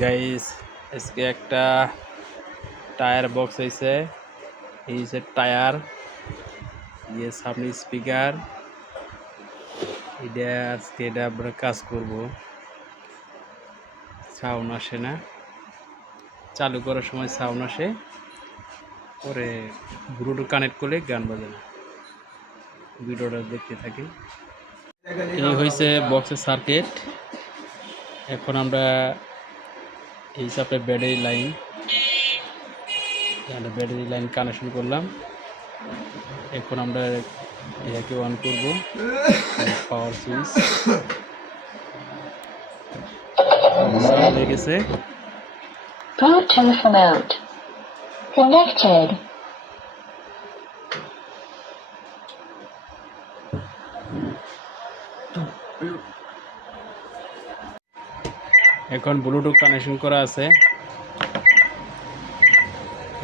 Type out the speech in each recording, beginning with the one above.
Guys আজকে একটা tyre box হয়েছে। এই যে টায়ার ইয়ে সামনে স্পিকার এটা আমরা কাজ করব। সাউন্ড আসে না, চালু করার সময় সাউন্ড আসে, পরে ব্লুটুথ কানেক্ট করলে গান বাজে না। ভিডিওটা দেখতে থাকি। এই হয়েছে বক্সের সার্কিট। এখন আমরা এই হিসাবে ব্যাটারি লাইন কানেকশন করলাম। এখন আমরা এটাকে অন করব, পাওয়ার সুইচ হয়ে গেছে। Bluetooth mode connected. এখন ব্লুটুথ কানেকশন করা আছে।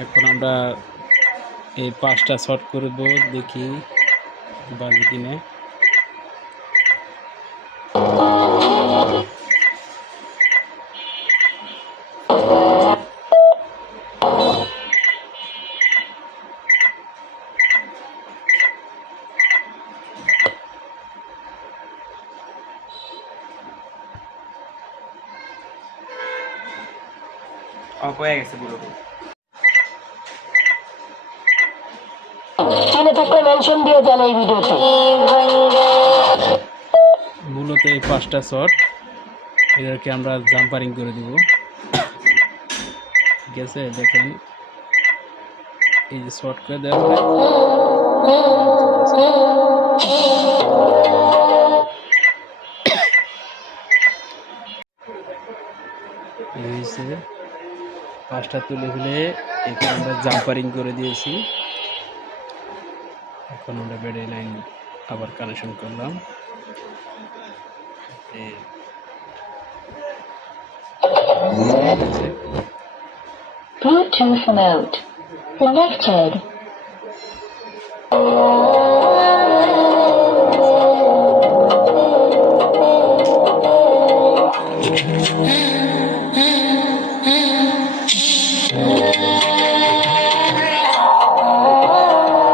এখন আমরা এই 5টা শর্ট করব, দেখি বাজে কিনে। অফ হয়ে গেছে ব্লুটুথ। চিনে থাকলে মেনশন দিয়ে দেন এই ভিডিওতে। মূলত এই 5টা শর্ট এটাকে আমরা জাম্পারিং করে দিব। ঠিক আছে, দেখেন এই যে শর্ট করে দেওয়া হয়েছে। 5টা তুলে ফেলে এখন আমরা জাম্পারিং করে দিয়েছি। এখন আমরা ব্যাটারি লাইন আবার কানেকশন করলাম। Bluetooth mode connected.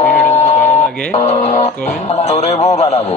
ভিডিওটা যদি ভালো লাগে কমেন্ট তোরে বউ বানাবো।